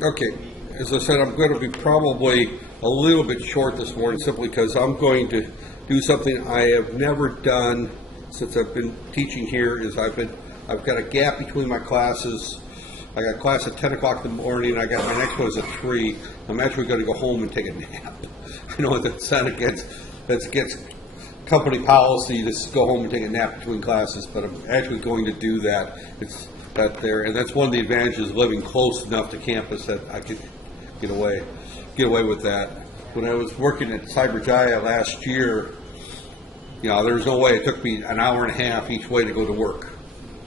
Okay, as I said, I'm going to be probably a little bit short this morning simply because I'm going to do something I have never done since I've been teaching here. I've got a gap between my classes. I got class at 10 o'clock in the morning. I got my next one is at 3. I'm actually going to go home and take a nap. I know that's against company policy to go home and take a nap between classes, but I'm actually going to do that. It's that there, and that's one of the advantages of living close enough to campus that I could get away with that. When I was working at Cyberjaya last year, there was no way. It took me an hour and a half each way to go to work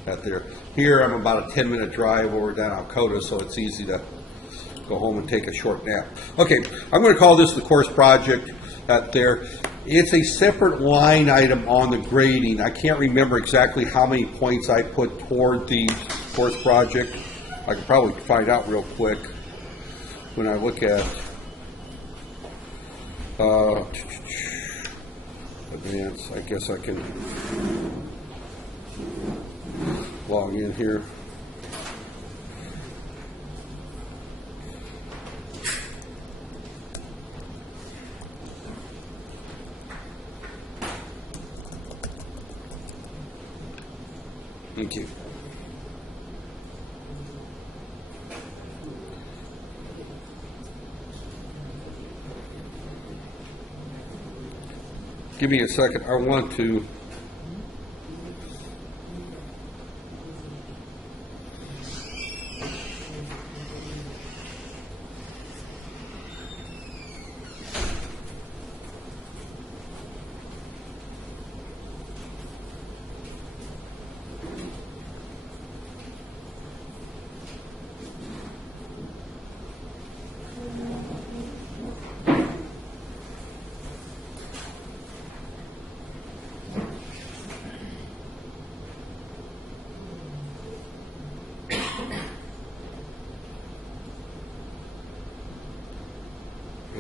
out there. Here, I'm about a 10-minute drive over down Alcota, so it's easy to go home and take a short nap. Okay, I'm going to call this the course project out there. It's a separate line item on the grading. I can't remember exactly how many points I put toward the course project. I could probably find out real quick when I look at advance. I guess I can log in here. Thank you. Give me a second. I want to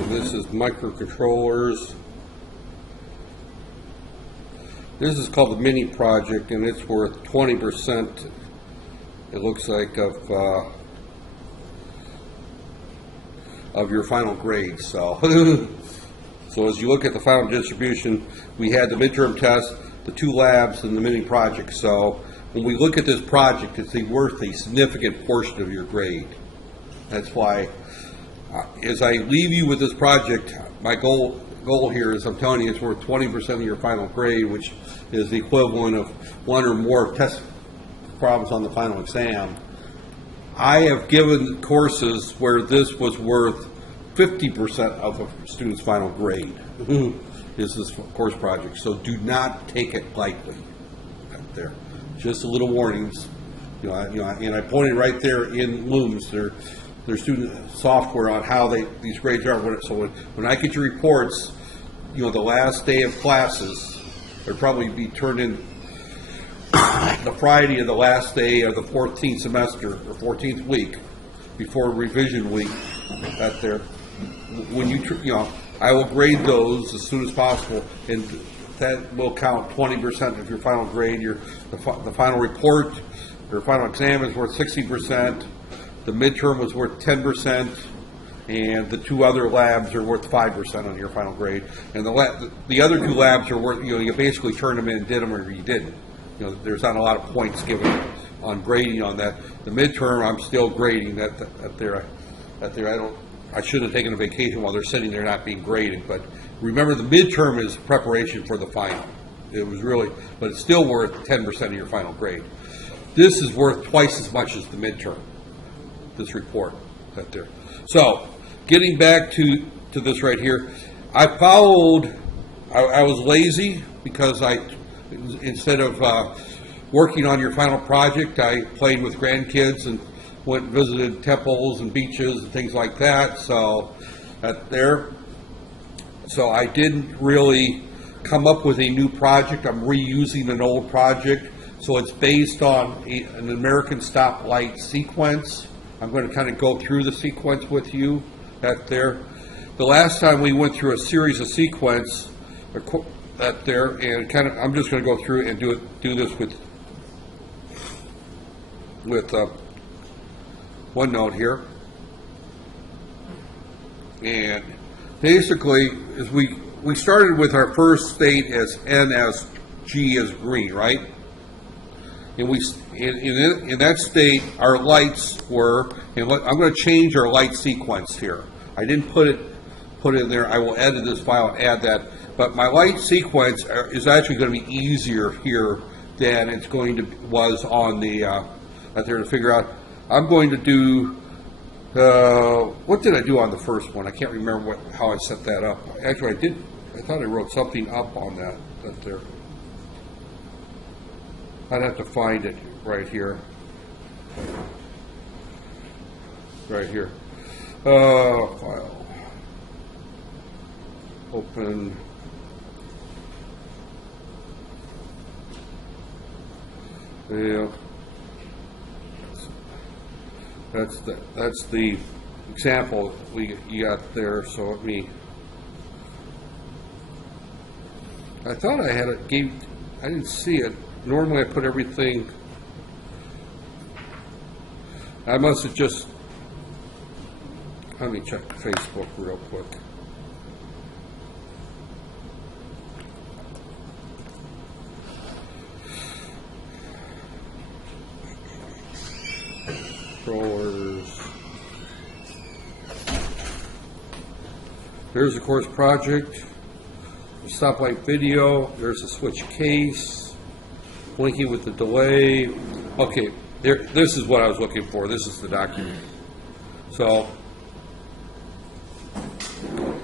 this is microcontrollers. This is called the mini project, and it's worth 20%. It looks like of your final grade. So, so as you look at the final distribution, we had the midterm test, the 2 labs, and the mini project. So when we look at this project, it's worth a significant portion of your grade. That's why. As I leave you with this project, my goal here is I'm telling you it's worth 20% of your final grade, which is the equivalent of 1 or more test problems on the final exam. I have given courses where this was worth 50% of a student's final grade. Is this course project? So do not take it lightly. Right there, just a little warnings. And I pointed right there in Looms their student software on how these grades are. So when I get your reports, the last day of classes, they'll probably be turned in the Friday of the last day of the 14th semester or 14th week before revision week. Out there, when I will grade those as soon as possible, and that will count 20% of your final grade. The final report, your final exam is worth 60%. The midterm was worth 10%, and the 2 other labs are worth 5% on your final grade. And the other 2 labs are worth, you basically turned them in and did them, or you didn't. There's not a lot of points given on grading on that. The midterm, I'm still grading that there. I shouldn't have taken a vacation while they're sitting there not being graded. But remember, the midterm is preparation for the final. It was really, but it's still worth 10% of your final grade. This is worth twice as much as the midterm. This report out there. So, getting back to this right here, I was lazy because instead of working on your final project, I played with grandkids and went and visited temples and beaches and things like that. So, so I didn't really come up with a new project. I'm reusing an old project. So it's based on an American Stoplight sequence. I'm going to kind of go through the sequence with you out there. The last time we went through a series of sequence that there, and I'm just going to go through and do this with OneNote here. And basically, as we started with our first state as N as G as green, right? And in that state, our lights were, and I'm going to change our light sequence here. I didn't put it in there. I will edit this file and add that. But my light sequence is actually going to be easier here than it's was on the out there to figure out. I'm going to do. What did I do on the first one? I can't remember how I set that up. Actually, I did. I thought I wrote something up on that there. I'd have to find it right here. Right here. File. Open. Yeah. That's the example you got there. So let me. I thought I had it. I didn't see it. Normally I put everything. I must have just. Let me check Facebook real quick. Controllers. There's the course project. The stoplight video. There's the switch case. Blinking with the delay. Okay, this is what I was looking for. This is the document. So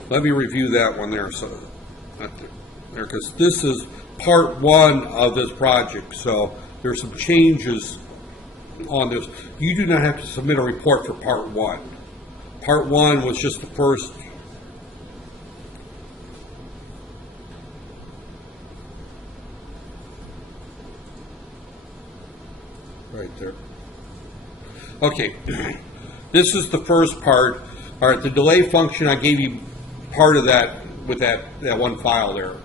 let me review that one there. So there, because this is part one of this project. So there's some changes on this. You do not have to submit a report for part one. Part one was just the first. Right there. Okay, this is the first part. All right, the delay function, I gave you part of that with that one file there.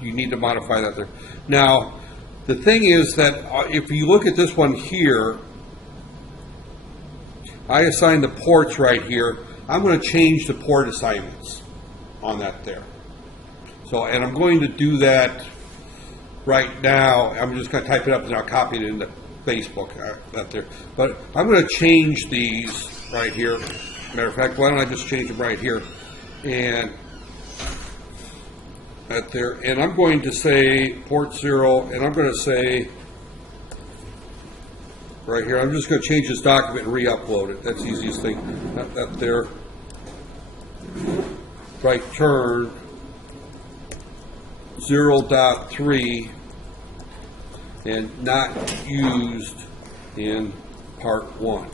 You need to modify that there. Now, the thing is that if you look at this one here, I assigned the ports right here. I'm going to change the port assignments on that there. So, and I'm going to do that right now. I'm just going to type it up and I'll copy it into Facebook out there. But I'm going to change these right here. Matter of fact, why don't I just change them right here? And that there. And I'm going to say port 0, and I'm going to say right here, I'm just going to change this document and re-upload it. That's the easiest thing. That there. Right turn 0.3 and not used in part 1.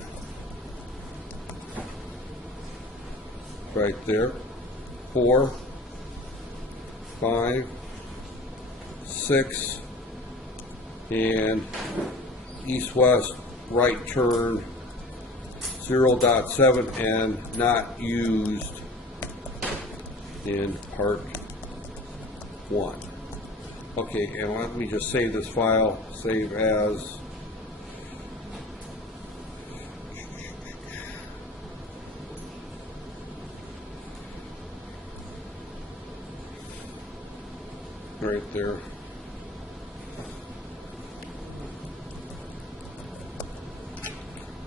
Right there. 4, 5, 6, and east-west right turn 0.7 and not used in part 1. Okay, and let me just save this file. Save as. Right there.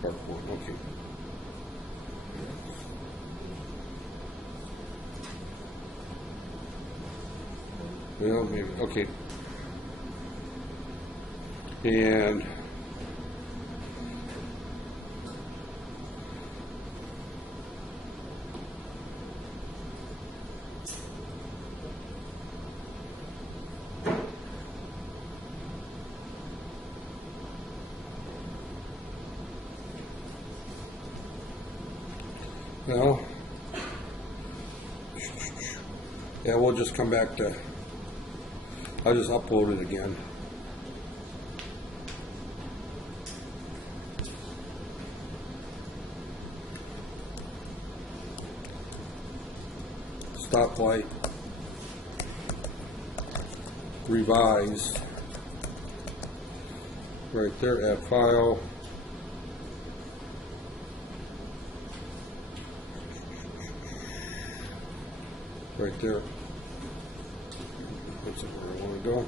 Part 1, okay. Well, maybe, okay. And well, yeah, we'll just come back to, I'll just upload it again. Stoplight, revised, right there, add file. right there. That's where I want to go.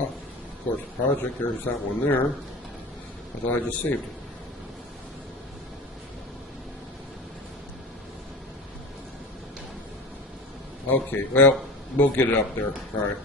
Oh, of course, project, there's that one there. I thought I just saved it. Okay, well, we'll get it up there. All right.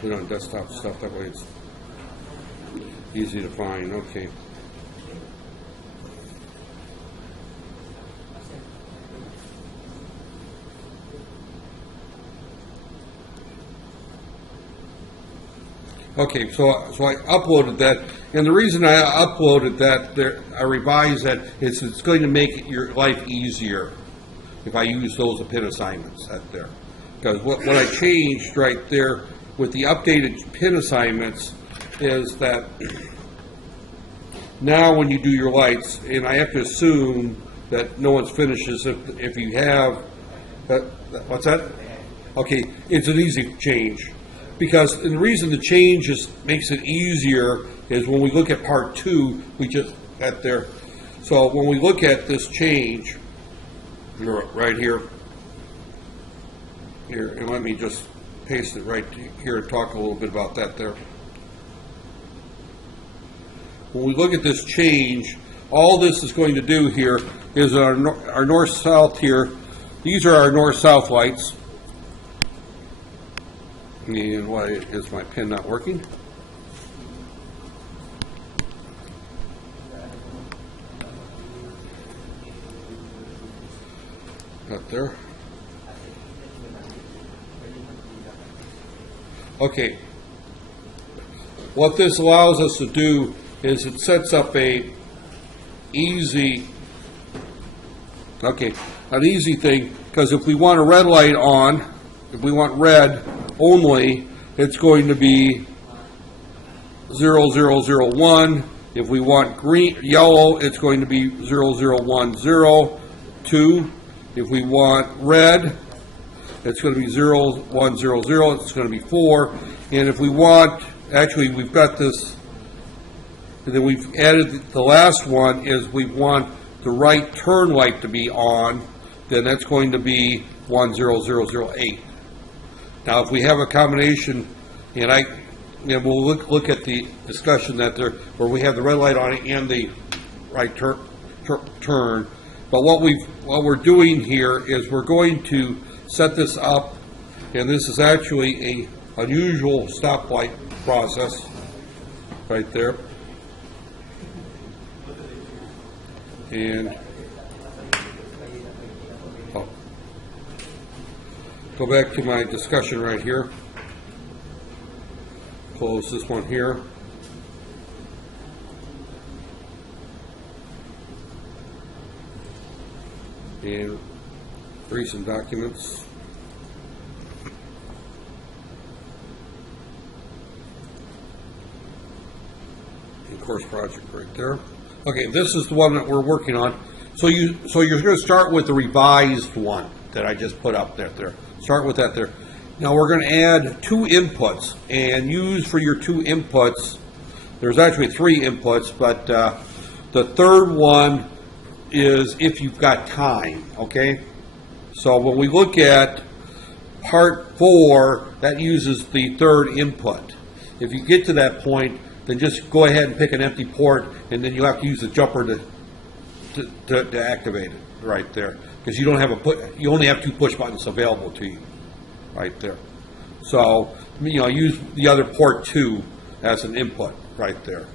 Put it on desktop stuff, that way it's easy to find. Okay. Okay, so I uploaded that, and the reason I uploaded that, I revised that, is it's going to make your life easier if I use those pin assignments out there. Because what I changed right there with the updated pin assignments is that now when you do your lights, and I have to assume that no one's finishes, if you have, what's that? Okay, it's an easy change. Because the reason the change makes it easier is when we look at part 2, we just got there. So when we look at this change, right here, and let me just paste it right here and talk a little bit about that there. When we look at this change, all this is going to do here is our north-south here. These are our north-south lights. And why is my pen not working? Up there. Okay. What this allows us to do is it sets up an easy thing, because if we want a red light on, if we want red only, it's going to be 0001. If we want yellow, it's going to be 0010. If we want red, it's going to be 0100. It's going to be 4. And if we want, actually, we've got this, and then we've added the last one is we want the right turn light to be on, then that's going to be 10008. Now, if we have a combination, and we'll look at the discussion where we have the red light on it and the right turn. But what we're doing here is we're going to set this up, and this is actually a unusual stoplight process, right there. And go back to my discussion right here. Close this one here. And recent documents. And CourseProject right there. Okay, this is the one that we're working on. So you're going to start with the revised one that I just put up there. Start with that there. Now we're going to add 2 inputs, and use for your 2 inputs, there's actually 3 inputs, but the third one is if you've got time, okay? So when we look at part 4, that uses the third input. If you get to that point, then just go ahead and pick an empty port, and then you have to use the jumper to activate it right there, because you don't have you only have 2 push buttons available to you right there. So use the other port 2 as an input right there.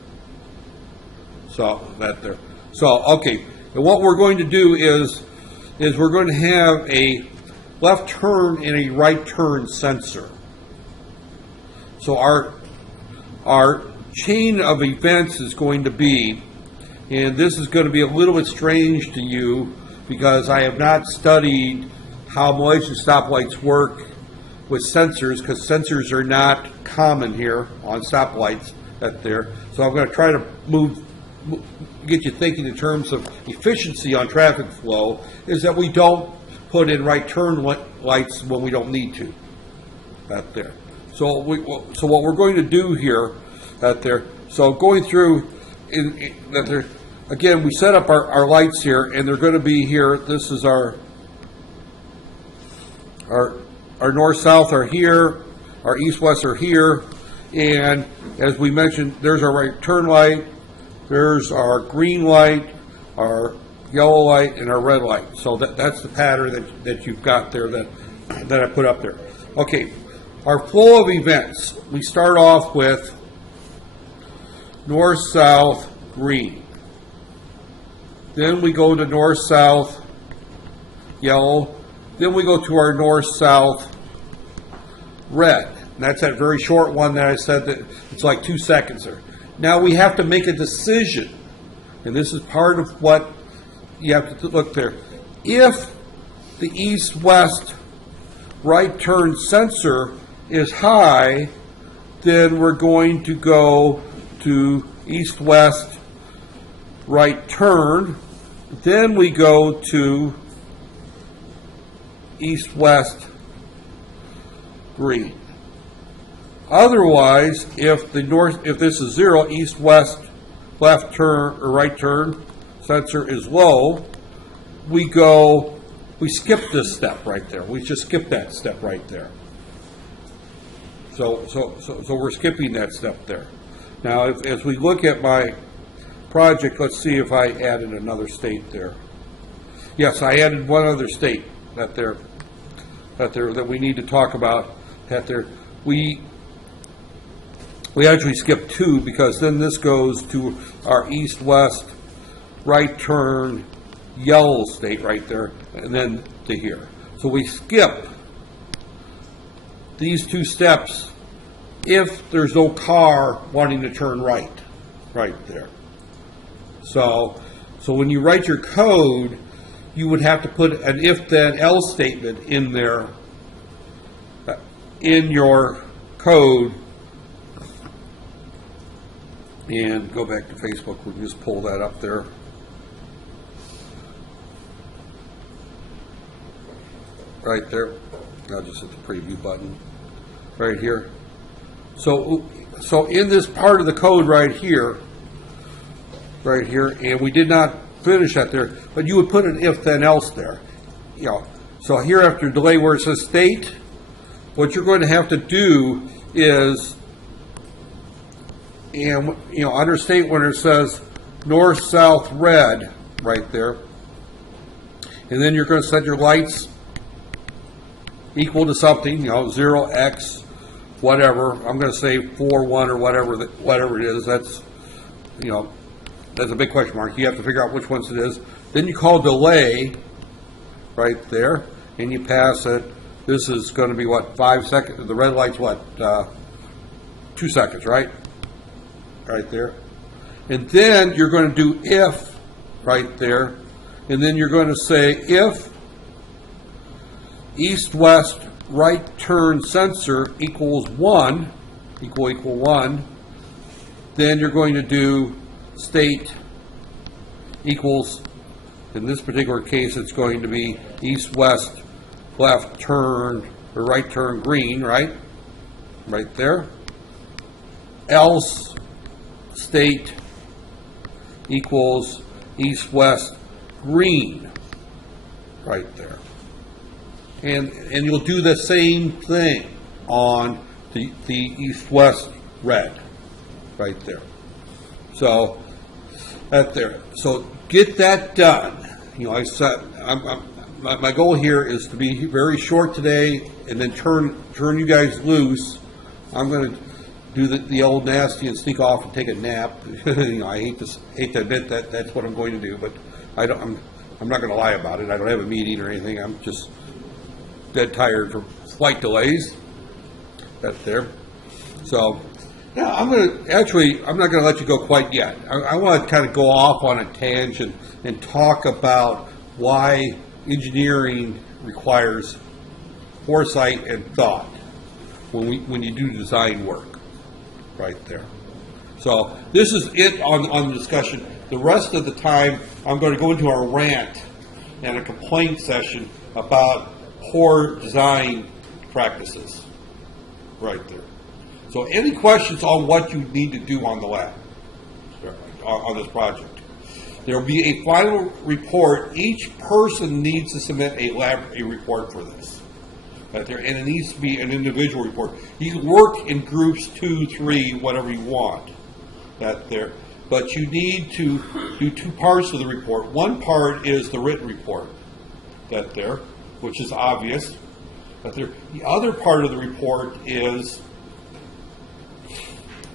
So that there. So okay, and what we're going to do is we're going to have a left turn and a right turn sensor. So our chain of events is going to be, and this is going to be a little bit strange to you because I have not studied how motion stoplights work with sensors, because sensors are not common here on stoplights up there. So I'm going to try to get you thinking in terms of efficiency on traffic flow, is that we don't put in right turn lights when we don't need to out there. So what we're going to do here out there, so going through that there, again, we set up our lights here, and they're going to be here. This is our north-south are here, our east-west are here, and as we mentioned, there's our right turn light, there's our green light, our yellow light, and our red light. So that's the pattern that you've got there that I put up there. Okay, our flow of events. We start off with north-south green. Then we go to north-south yellow. Then we go to our north-south red. And that's that very short one that I said that it's like 2 seconds there. Now we have to make a decision, and this is part of what you have to look there. If the east-west right turn sensor is high, then we're going to go to east-west right turn. Then we go to east-west green. Otherwise, if this is 0, east-west left turn or right turn sensor is low, we skip this step right there. We just skip that step right there. So we're skipping that step there. Now, as we look at my project, let's see if I added another state there. Yes, I added one other state that we need to talk about. We actually skipped 2, because then this goes to our east-west right turn yellow state right there, and then to here. So we skip these 2 steps if there's no car wanting to turn right there. So when you write your code, you would have to put an if-then-else statement in there in your code. And go back to Facebook, we can just pull that up there. Right there. I'll just hit the preview button right here. So in this part of the code right here, and we did not finish that there, but you would put an if-then-else there. So here after delay where it says state, what you're going to have to do is, and under state when it says north-south red right there, and then you're going to set your lights equal to something, 0x, whatever. I'm going to say 4-1 or whatever it is. That's a big question mark. You have to figure out which ones it is. Then you call delay right there, and you pass it. This is going to be 5 seconds. The red light's 2 seconds, right? Right there. And then you're going to do if right there, and then you're going to say if east-west right turn sensor equals 1, equal 1, then you're going to do state equals, in this particular case, it's going to be east-west left turn or right turn green, right there. Else state equals east-west green, right there. And you'll do the same thing on the east-west red, right there. So that there. So get that done. I said my goal here is to be very short today, and then turn you guys loose. I'm going to do the old nasty and sneak off and take a nap. I hate to admit that that's what I'm going to do, but I'm not going to lie about it. I don't have a meeting or anything. I'm just dead tired from flight delays. That's there. So now I'm not going to let you go quite yet. I want to kind of go off on a tangent and talk about why engineering requires foresight and thought when you do design work, right there. So this is it on the discussion. The rest of the time, I'm going to go into our rant and a complaint session about poor design practices, right there. So any questions on what you need to do on the lab, on this project? There will be a final report. Each person needs to submit a report for this, right there, and it needs to be an individual report. You can work in groups 2, 3, whatever you want, that there. But you need to do 2 parts of the report. One part is the written report, that there, which is obvious. That there. The other part of the report is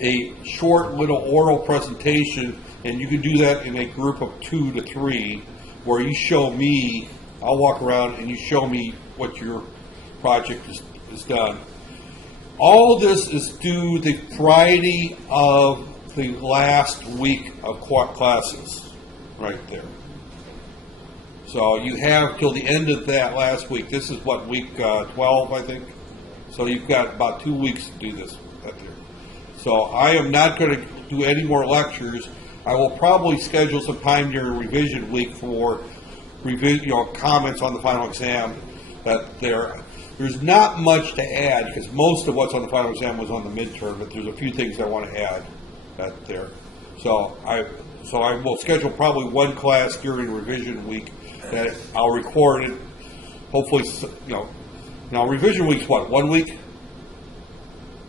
a short little oral presentation, and you can do that in a group of 2 to 3, where you show me, I'll walk around and you show me what your project is done. All this is due the Friday of the last week of classes, right there. So you have till the end of that last week. This is what, week 12, I think? So you've got about 2 weeks to do this, right there. So I am not going to do any more lectures. I will probably schedule some time during revision week for comments on the final exam. That there's not much to add, because most of what's on the final exam was on the midterm, but there's a few things I want to add. That there. So I will schedule probably one class during revision week that I'll record it. Hopefully, now revision week's what? 1 week?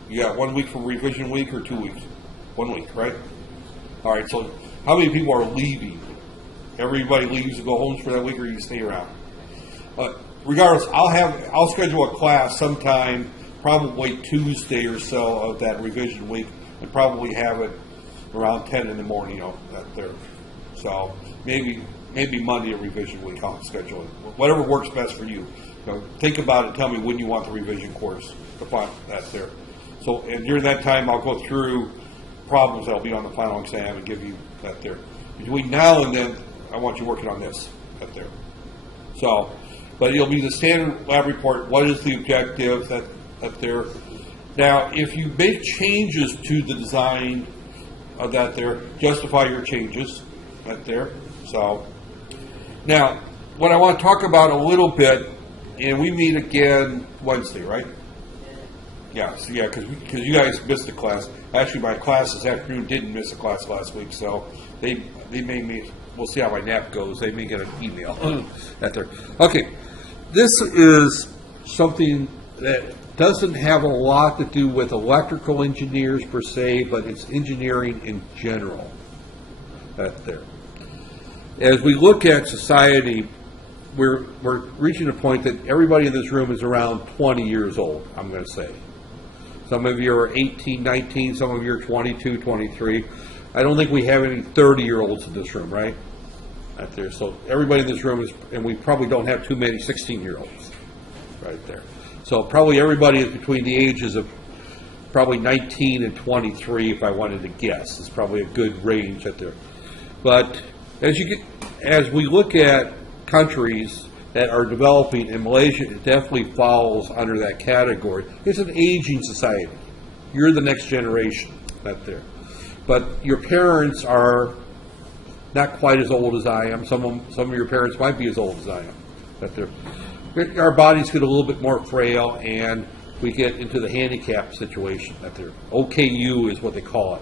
You got 1 week from revision week or 2 weeks? 1 week, right? All right. So how many people are leaving? Everybody leaves to go home for that week, or you stay around? Regardless, I'll schedule a class sometime, probably Tuesday or so of that revision week, and probably have it around 10 in the morning, that there. So maybe Monday at revision week I'll schedule it. Whatever works best for you. Think about it. Tell me when you want the revision course to find that there. So, and during that time, I'll go through problems that'll be on the final exam and give you that there. Between now and then, I want you working on this, that there. So, but it'll be the standard lab report. What is the objective, that there? Now, if you make changes to the design of that there, justify your changes, that there. So, now, what I want to talk about a little bit, and we meet again Wednesday, right? Yeah, so yeah, because you guys missed a class. Actually, my class this afternoon didn't miss a class last week, so they may meet. We'll see how my nap goes. They may get an email at there. Okay, this is something that doesn't have a lot to do with electrical engineers per se, but it's engineering in general. That there. As we look at society, we're reaching a point that everybody in this room is around 20 years old, I'm going to say. Some of you are 18, 19, some of you are 22, 23. I don't think we have any 30-year-olds in this room, right? Right there. So everybody in this room is, and we probably don't have too many 16-year-olds, right there. So probably everybody is between the ages of probably 19 and 23, if I wanted to guess. It's probably a good range out there. But as we look at countries that are developing, and Malaysia definitely falls under that category. It's an aging society. You're the next generation, that there. But your parents are not quite as old as I am. Some of your parents might be as old as I am, that there. Our bodies get a little bit more frail, and we get into the handicap situation, that there. OKU is what they call it.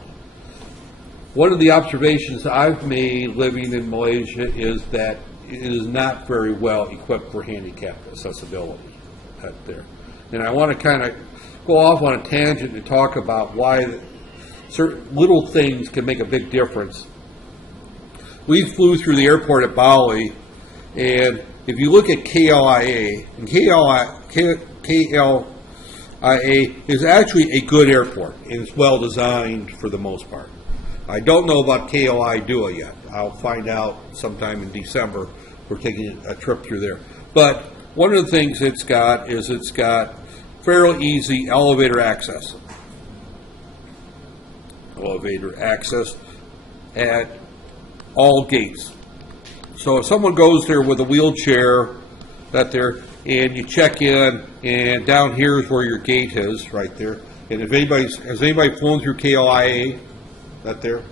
One of the observations I've made living in Malaysia is that it is not very well equipped for handicap accessibility out there. And I want to kind of go off on a tangent and talk about why certain little things can make a big difference. We flew through the airport at Bali, and if you look at KLIA, and KLIA is actually a good airport, and it's well designed for the most part. I don't know about KLI Dua yet. I'll find out sometime in December. We're taking a trip through there. But one of the things it's got is it's got fairly easy elevator access. Elevator access at all gates. So if someone goes there with a wheelchair that there, and you check in, and down here is where your gate is, right there. And if has anybody flown through KLIA, that there?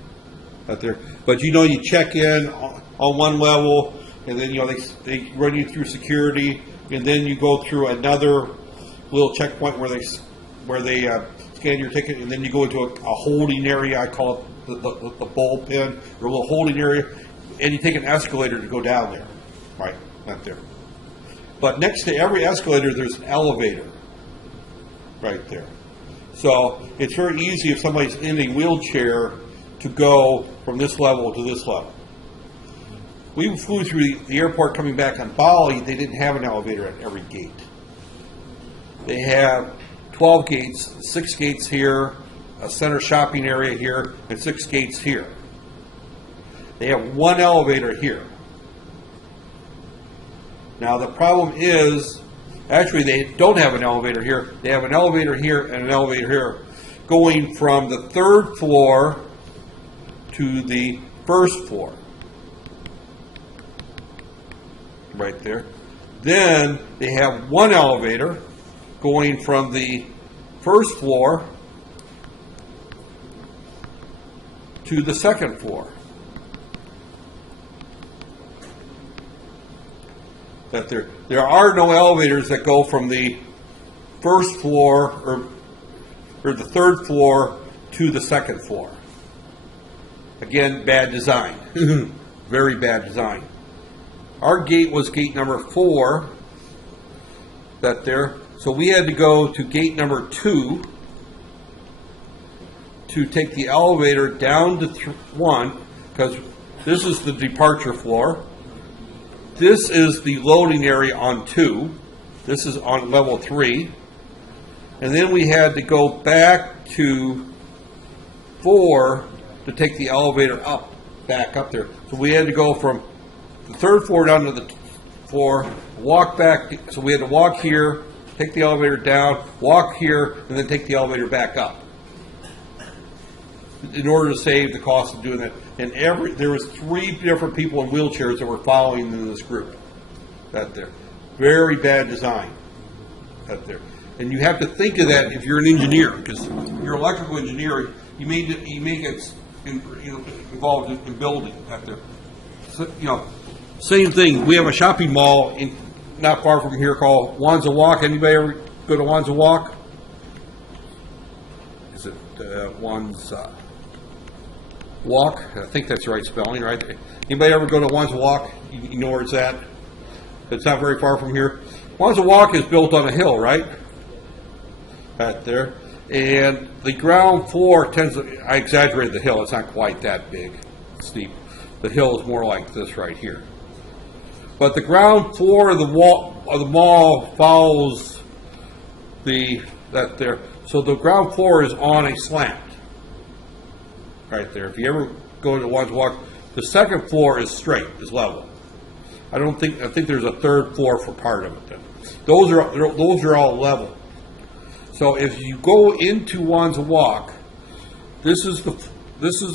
But you know, you check in on one level, and then they run you through security, and then you go through another little checkpoint where they scan your ticket, and then you go into a holding area. I call it the bullpen, or a little holding area, and you take an escalator to go down there, right? Not there. But next to every escalator, there's an elevator, right there. So it's very easy if somebody's in a wheelchair to go from this level to this level. We flew through the airport coming back on Bali. They didn't have an elevator at every gate. They have 12 gates, 6 gates here, a center shopping area here, and 6 gates here. They have 1 elevator here. Now the problem is, actually they don't have an elevator here. They have an elevator here and an elevator here, going from the 3rd floor to the 1st floor. Right there. Then they have 1 elevator going from the 1st floor to the 2nd floor. That there are no elevators that go from the 1st floor or the 3rd floor to the 2nd floor. Again, bad design. Very bad design. Our gate was gate number 4. That there. So we had to go to gate number 2 to take the elevator down to 1, because this is the departure floor. This is the loading area on 2. This is on level 3. And then we had to go back to 4 to take the elevator back up there. So we had to go from the 3rd floor down to the floor, walk back. So we had to walk here, take the elevator down, walk here, and then take the elevator back up, in order to save the cost of doing that. And there was 3 different people in wheelchairs that were following in this group. That there. Very bad design. That there. And you have to think of that if you're an engineer, because you're electrical engineer, you may get involved in building. That there. So, same thing. We have a shopping mall not far from here called Wanza Walk. Anybody ever go to Wanza Walk? Is it Wanza Walk? I think that's the right spelling, right? Anybody ever go to Wanza Walk? You know where it's at? It's not very far from here. Wanza Walk is built on a hill, right? Right there. And the ground floor I exaggerated the hill. It's not quite that big, steep. The hill is more like this right here. But the ground floor of the mall follows that there. So the ground floor is on a slant. Right there. If you ever go to Wanza Walk, the 2nd floor is straight, is level. I think there's a 3rd floor for part of it then. Those are all level. So if you go into Wanza Walk, this is the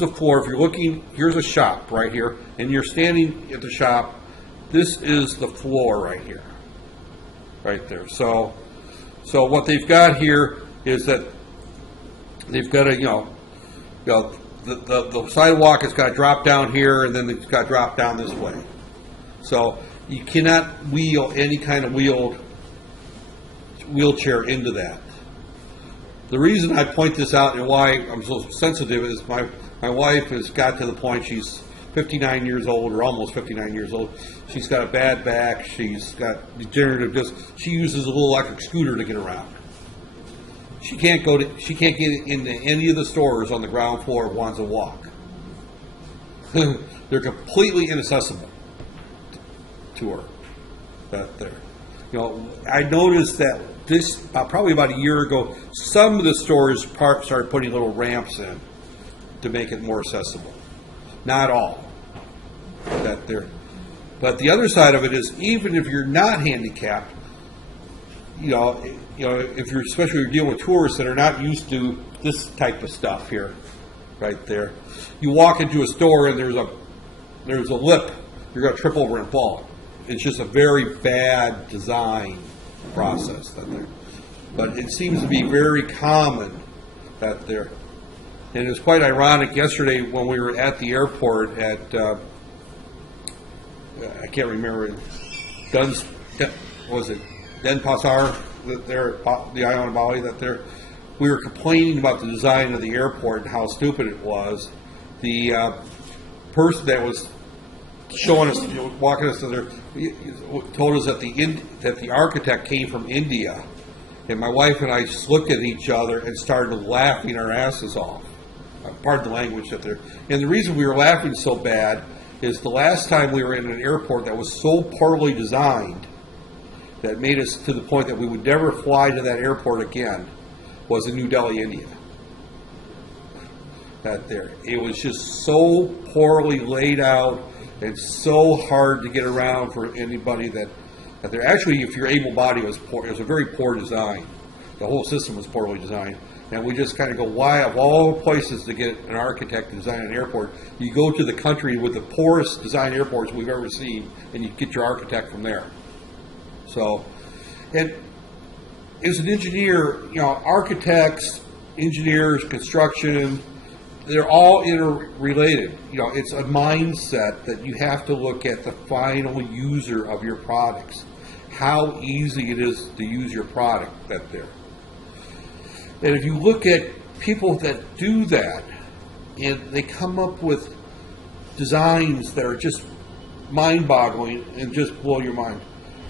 floor. If you're looking, here's a shop right here, and you're standing at the shop. This is the floor right here, right there. So what they've got here is that they've got the sidewalk has got to drop down here, and then it's got to drop down this way. So you cannot wheel any kind of wheelchair into that. The reason I point this out and why I'm so sensitive is my wife has got to the point, she's 59 years old, or almost 59 years old. She's got a bad back. She's got degenerative disc. She uses a little electric scooter to get around. She can't get into any of the stores on the ground floor of Wanza Walk. They're completely inaccessible to her. That there. I noticed that probably about a year ago, some of the stores started putting little ramps in to make it more accessible. Not all. That there. But the other side of it is, even if you're not handicapped, if you're especially dealing with tourists that are not used to this type of stuff here, right there, you walk into a store and there's a lip, you're going to trip over and fall. it's just a very bad design process that there. But it seems to be very common that there. And it's quite ironic. Yesterday, when we were at the airport at, I can't remember, was it Denpasar, there, the island of Bali, that there, we were complaining about the design of the airport and how stupid it was. The person that was showing us, walking us to there, told us that the architect came from India, and my wife and I just looked at each other and started laughing our asses off. Pardon the language that there. And the reason we were laughing so bad is the last time we were in an airport that was so poorly designed that made us to the point that we would never fly to that airport again was in New Delhi, India. That there. It was just so poorly laid out and so hard to get around for anybody that there. Actually, if you're able-bodied, it was poor. It was a very poor design. The whole system was poorly designed. And we just kind of go, why, of all places to get an architect to design an airport, you go to the country with the poorest design airports we've ever seen, and you get your architect from there. So, and as an engineer, architects, engineers, construction, they're all interrelated. It's a mindset that you have to look at the final user of your products, how easy it is to use your product that there. And if you look at people that do that, and they come up with designs that are just mind-boggling and just blow your mind.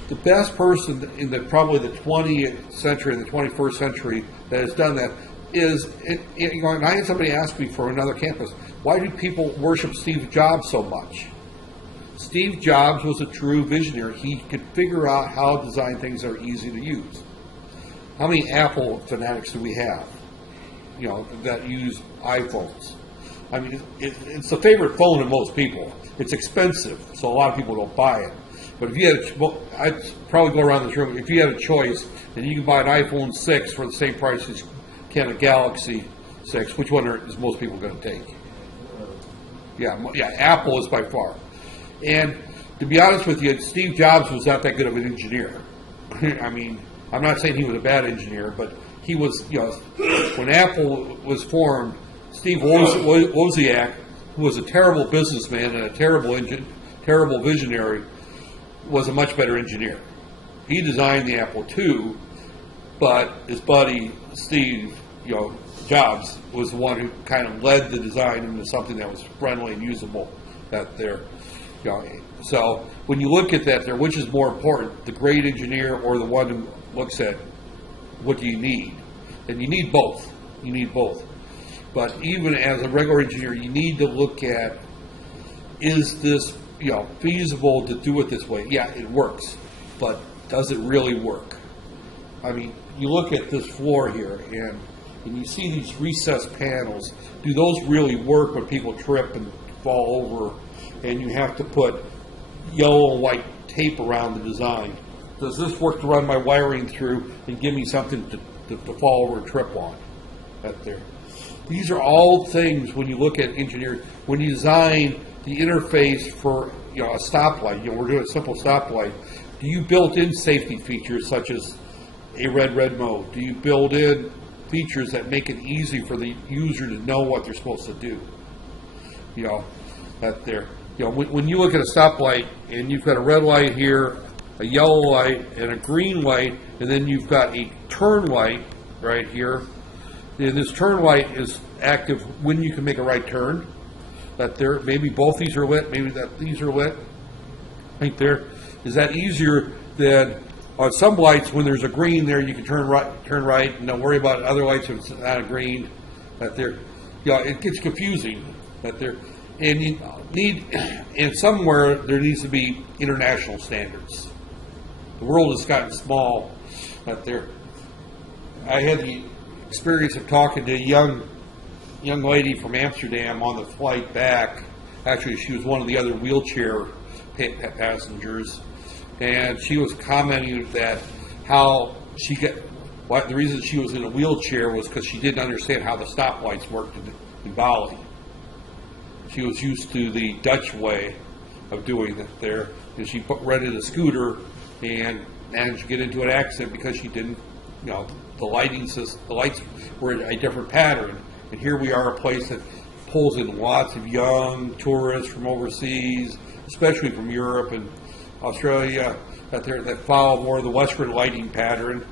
The best person in probably the 20th century and the 21st century that has done that is, and I had somebody ask me for another campus, why do people worship Steve Jobs so much? Steve Jobs was a true visionary. He could figure out how to design things that are easy to use. How many Apple fanatics do we have, that use iPhones? I mean, it's the favorite phone of most people. It's expensive, so a lot of people don't buy it. But if you had, I'd probably go around this room, if you had a choice, and you can buy an iPhone 6 for the same price as can a Galaxy 6, which one is most people going to take? Yeah, Apple is by far. And to be honest with you, Steve Jobs was not that good of an engineer. I mean, I'm not saying he was a bad engineer, but he was, when Apple was formed, Steve Wozniak, who was a terrible businessman and a terrible visionary, was a much better engineer. He designed the Apple II, but his buddy Steve, Jobs, was the one who kind of led the design into something that was friendly and usable. So when you look at that, which is more important, the great engineer or the one who looks at what do you need? And you need both. You need both. But even as a regular engineer, you need to look at, is this feasible to do it this way? Yeah, it works, but does it really work? I mean, you look at this floor here, and you see these recessed panels. Do those really work when people trip and fall over, and you have to put yellow and white tape around the design? Does this work to run my wiring through and give me something to fall over and trip on? There. These are all things when you look at engineering. When you design the interface for a stoplight, we're doing a simple stoplight. Do you build in safety features such as a red mode? Do you build in features that make it easy for the user to know what they're supposed to do? There. When you look at a stoplight and you've got a red light here, a yellow light, and a green light, and then you've got a turn light right here. And this turn light is active when you can make a right turn. Maybe both these are lit, maybe these are lit. Right there. Is that easier than on some lights when there's a green there, you can turn right, and don't worry about other lights if it's not a green. It gets confusing. And you need, and somewhere there needs to be international standards. The world has gotten small. I had the experience of talking to a young lady from Amsterdam on the flight back. Actually, she was one of the other wheelchair passengers, and she was commenting that the reason she was in a wheelchair was because she didn't understand how the stoplights worked in Bali. She was used to the Dutch way, of doing that there. And she rented a scooter and managed to get into an accident because she didn't, the lighting system, the lights were in a different pattern. And here we are, a place that pulls in lots of young tourists from overseas, especially from Europe and Australia, that follow more of the Western lighting pattern.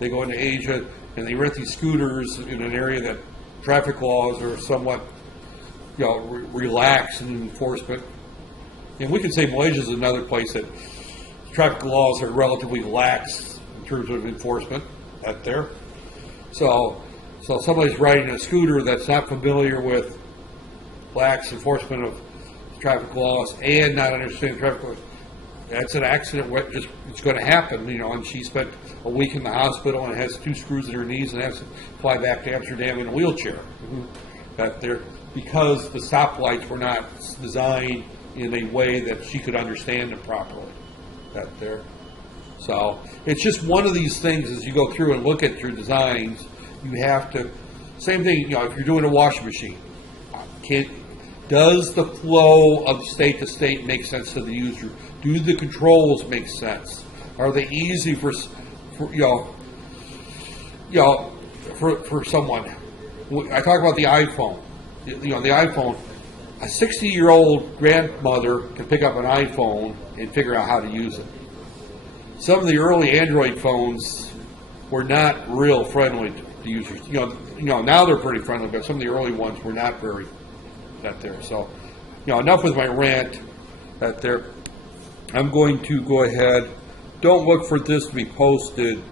They go into Asia and they rent these scooters in an area that traffic laws are somewhat, relaxed in enforcement. And we could say Malaysia is another place that traffic laws are relatively lax in terms of enforcement out there. So somebody's riding a scooter that's not familiar with lax enforcement of traffic laws and not understanding traffic laws. That's an accident. It's going to happen, and she spent a week in the hospital and has 2 screws in her knees and has to fly back to Amsterdam in a wheelchair. Because the stoplights were not designed in a way that she could understand them properly. So it's just one of these things as you go through and look at your designs, you have to, same thing, if you're doing a washing machine, does the flow of state to state make sense to the user? Do the controls make sense? Are they easy for someone? I talk about the iPhone. The iPhone, a 60-year-old grandmother can pick up an iPhone and figure out how to use it. Some of the early Android phones were not real friendly to users. Now they're pretty friendly, but some of the early ones were not very there. So, enough with my rant there. I'm going to go ahead. Don't look for this to be posted